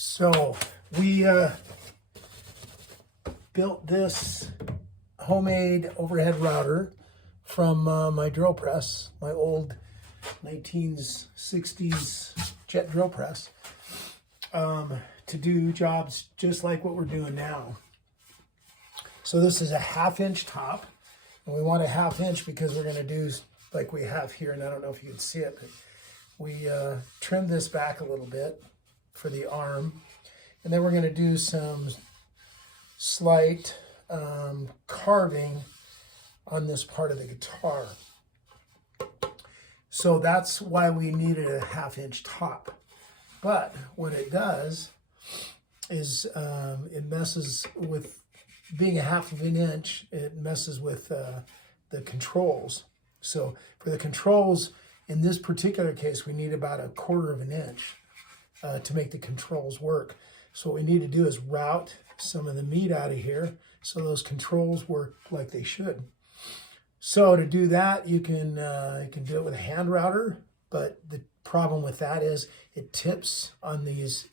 So we built this homemade overhead router from my drill press, my old 1960s jet drill press, to do jobs just like what we're doing now. So this is a 1/2 inch top, and we want a 1/2 inch because we're going to do like we have here, and I don't know if you can see it, but we trimmed this back a little bit for the arm, and then we're going to do some slight carving on this part of the guitar. So that's why we needed a 1/2 inch top. But what it does is it messes with, being a 1/2 inch, it messes with the controls. So for the controls, in this particular case, we need about 1/4 inch to make the controls work. So what we need to do is route some of the meat out of here so those controls work like they should. So to do that, you can do it with a hand router, but the problem with that is it tips on these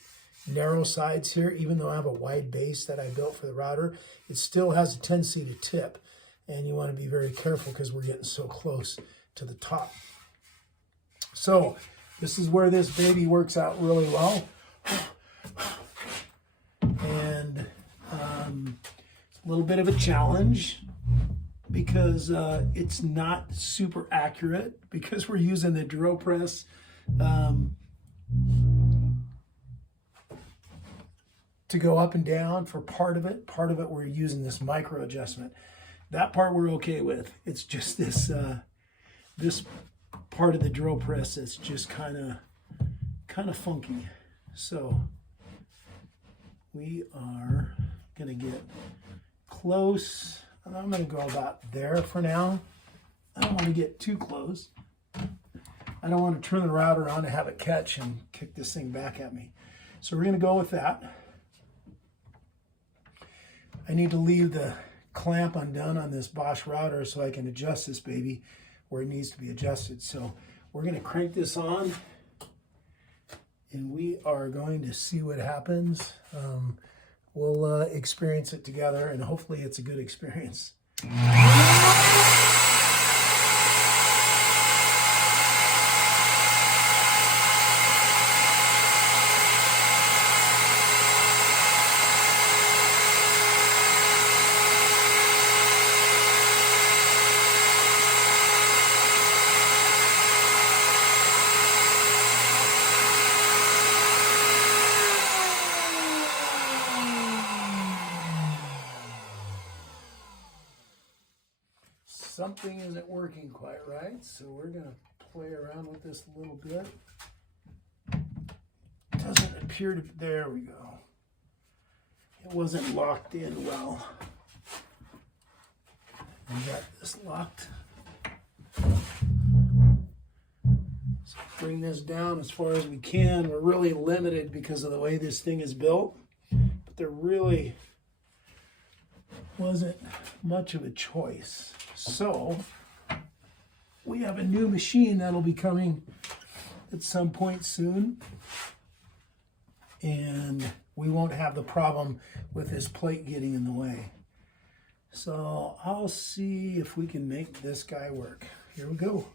narrow sides here. Even though I have a wide base that I built for the router, it still has a tendency to tip, and you want to be very careful because we're getting so close to the top. So this is where this baby works out really well. And it's a little bit of a challenge because it's not super accurate because we're using the drill press to go up and down for part of it. Part of it we're using this micro adjustment. That part we're okay with. It's just this this part of the drill press that's just kind of funky. So we are gonna get close. I'm gonna go about there for now. I don't want to get too close. I don't want to turn the router on and have it catch and kick this thing back at me. So we're gonna go with that. I need to leave the clamp undone on this Bosch router so I can adjust this baby where it needs to be adjusted. So we're going to crank this on, and we are going to see what happens. We'll experience it together, and hopefully it's a good experience. Something isn't working quite right, so we're going to play around with this a little bit. Doesn't appear to, there we go. It wasn't locked in well. We got this locked. So bring this down as far as we can. We're really limited because of the way this thing is built, but there really wasn't much of a choice. So we have a new machine that'll be coming at some point soon, and we won't have the problem with this plate getting in the way. So I'll see if we can make this guy work. Here we go.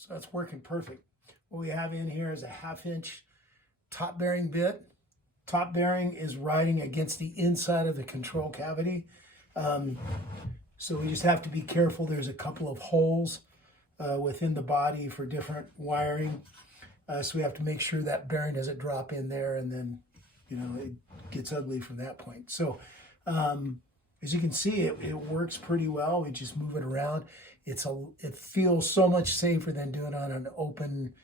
So that's working perfect. What we have in here is a 1/2 inch top bearing bit. Top bearing is riding against the inside of the control cavity. So we just have to be careful. There's a couple of holes within the body for different wiring. So we have to make sure that bearing doesn't drop in there and then it gets ugly from that point. So as you can see, it works pretty well. We just move it around. It feels so much safer than doing it on an open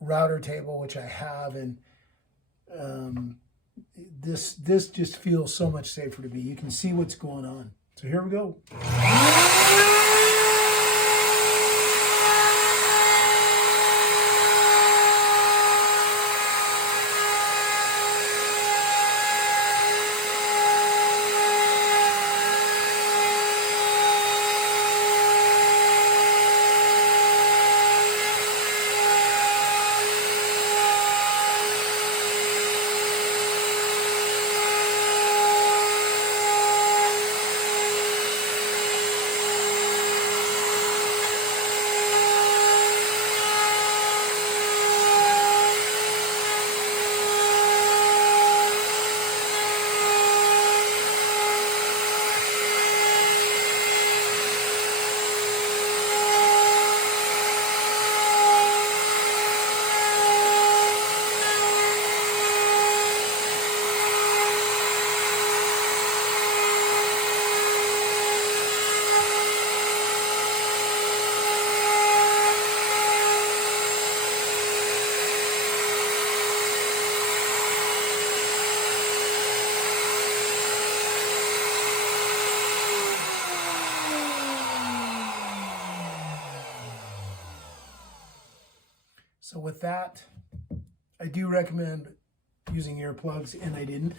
router table, which I have, and this just feels so much safer to me. You can see what's going on. So here we go. So with that, I do recommend using earplugs, and I didn't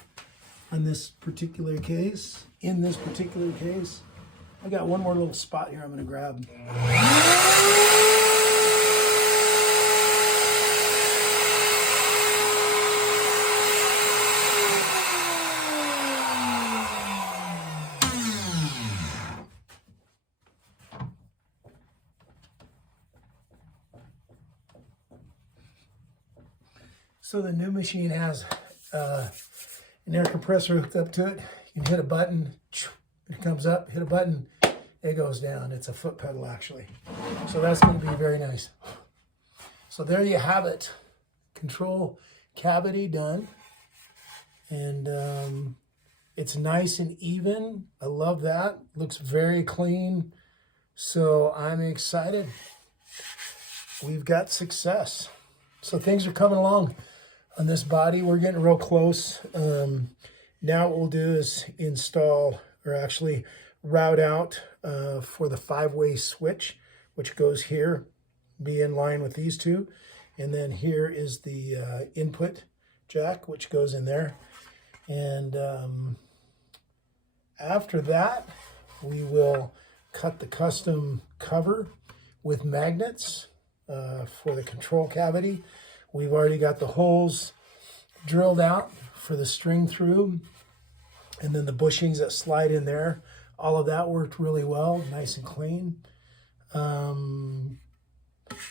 on this particular case. In this particular case, I got one more little spot here I'm going to grab. So the new machine has an air compressor hooked up to it. You can hit a button, it comes up, hit a button, it goes down. It's a foot pedal actually. So that's going to be very nice. So there you have it. Control cavity done. And it's nice and even. I love that. Looks very clean. So I'm excited. We've got success. So things are coming along on this body. We're getting real close. Now what we'll do is install, or actually route out for the 5-way switch, which goes here, be in line with these two. And then here is the input jack, which goes in there. And after that, we will cut the custom cover with magnets for the control cavity. We've already got the holes drilled out for the string through, and then the bushings that slide in there. All of that worked really well, nice and clean.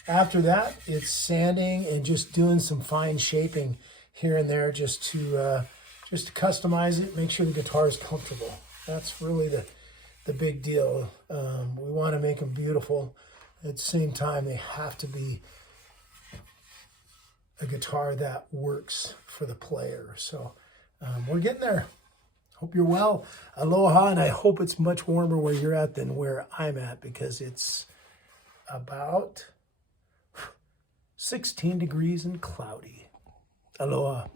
After that, it's sanding and just doing some fine shaping here and there, just to customize it, make sure the guitar is comfortable. That's really the big deal. We want to make them beautiful. At the same time, they have to be a guitar that works for the player. So we're getting there. Hope you're well. Aloha, and I hope it's much warmer where you're at than where I'm at, because it's about 16 degrees and cloudy. Aloha.